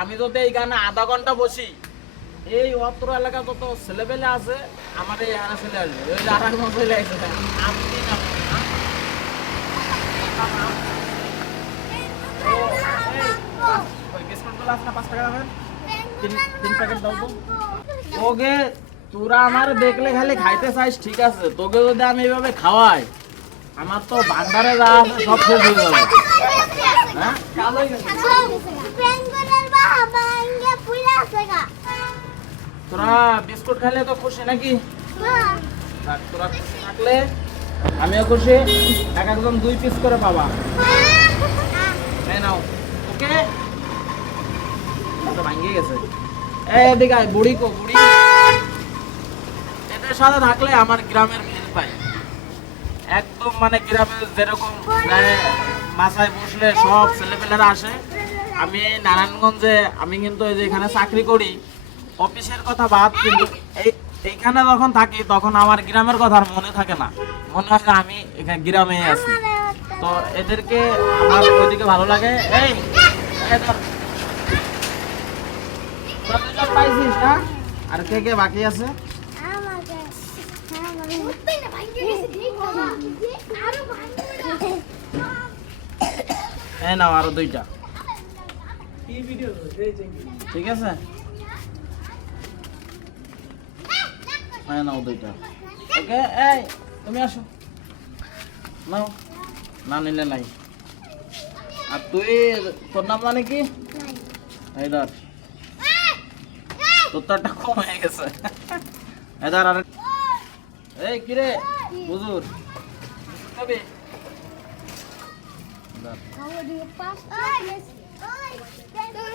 আমি যদি এইখানে আধা ঘন্টা বসি, এই অত্র এলাকা যত ছেলেপেলে আছে আমার এই এখানে চলে আসবে। ওই যে আর এক মাস চলে আসছে বিস্কুটগুলো আছে না 5 টাকা দামের, 3 প্যাকেট দাও তো। তোকে তোরা আমার দেখলে খালি খাইতে চাইস, ঠিক আছে, তোকে যদি আমি এইভাবে খাওয়াই আমার তো ভান্ডারে যা আছে সব শেষ হয়ে যাবে। হ্যাঁ তোরা বিস্কুট খাইলে তো খুশি নাকি? থাক, তোরা খুশি থাকলে আমিও খুশি। এক একজন 2 পিস করে পাবা। এই নাও, ওকে। তো ভাঙিয়ে গেছে। এদিকে আয়, বুড়ি কো বুড়ি। এদের সাথে থাকলে আমার গ্রামের ফিল পাই একদম, মানে গ্রামের যেরকম মাথায় বসলে সব ছেলেপেলেরা আসে। আমি নারায়ণগঞ্জে, আমি কিন্তু এই যে এখানে চাকরি করি, অফিসের কথা বাদ, কিন্তু এইখানে যখন থাকি তখন আমার গ্রামের কথা আর মনে থাকে না, মনে হয় আমি এখানে গ্রামে আছি। তো এদেরকে আমার ওইদিকে ভালো লাগে। এই ধর, পাইছিস না? আর কে কে বাকি আছে? নাও আরো 2টা, ঠিক আছে? নাও 2টা, ওকে। এই তুমি আসো, নাও, না নিলে নাই। আর তুই, তোর নাম মানে কি? এই ধর, তোর তো একটা কম হয়ে গেছে। এই ধর আর, এই কিরে হুজুর খাবি?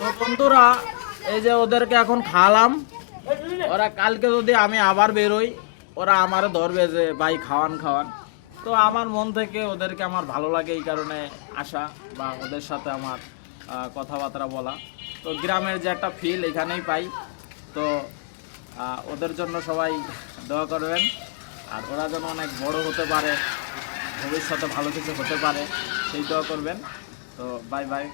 তো বন্ধুরা, এই যে ওদেরকে এখন খাওয়ালাম, ওরা কালকে যদি আমি আবার বেরোই ওরা আমারে ধরবে যে ভাই খাওয়ান খাওয়ান। তো আমার মন থেকে ওদেরকে আমার ভালো লাগে, এই কারণে আসা বা ওদের সাথে আমার কথাবার্তা বলা। তো গ্রামের যে একটা ফিল এখানেই পাই। তো ওদের জন্য সবাই দোয়া করবেন, আর ওরা যেন অনেক বড় হতে পারে, ভবিষ্যতে ভালো কিছু হতে পারে সেই দোয়া করবেন। তো বাই বাই।